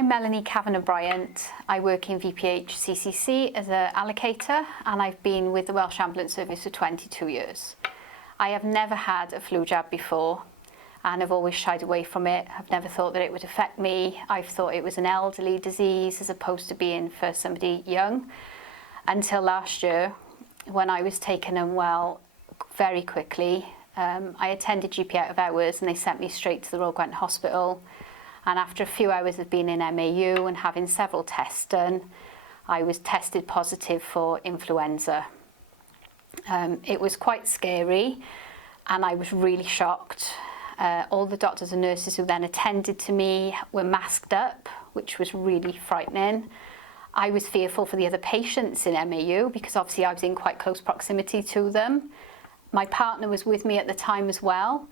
I'm Melanie Cavan-Bryant. I work in VPH CCC as an allocator, and I've been with the Welsh Ambulance Service for 22 years. I have never had a flu jab before, and I've always shied away from it. I've never thought that it would affect me. I've thought it was an elderly disease as opposed to being for somebody young, until last year when I was taken unwell very quickly. I attended GP out of hours and they sent me straight to the Royal Gwent Hospital. And after a few hours of being in MAU and having several tests done, I was tested positive for influenza. It was quite scary and I was really shocked. All the doctors and nurses who then attended to me were masked up, which was really frightening. I was fearful for the other patients in MAU because obviously I was in quite close proximity to them. My partner was with me at the time as well.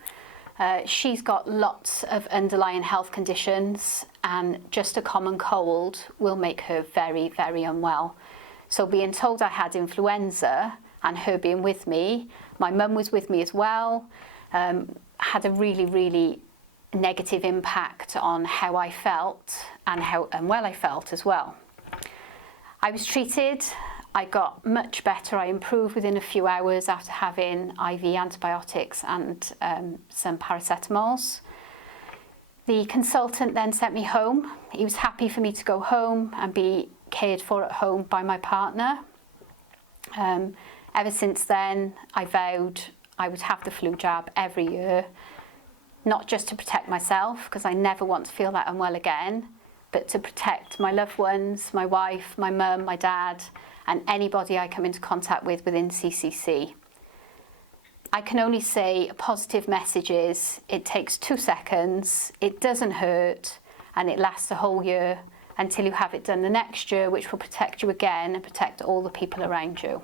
She's got lots of underlying health conditions, and just a common cold will make her very, very unwell. So being told I had influenza and her being with me, my mum was with me as well, had a really, really negative impact on how I felt and how unwell I felt as well. I was treated. I got much better. I improved within a few hours after having IV antibiotics and some paracetamols. The consultant then sent me home. He was happy for me to go home and be cared for at home by my partner. Ever since then, I vowed I would have the flu jab every year, not just to protect myself, because I never want to feel that unwell again, but to protect my loved ones, my wife, my mum, my dad, and anybody I come into contact with within CCC. I can only say a positive message is it takes 2 seconds, it doesn't hurt, and it lasts a whole year until you have it done the next year, which will protect you again and protect all the people around you.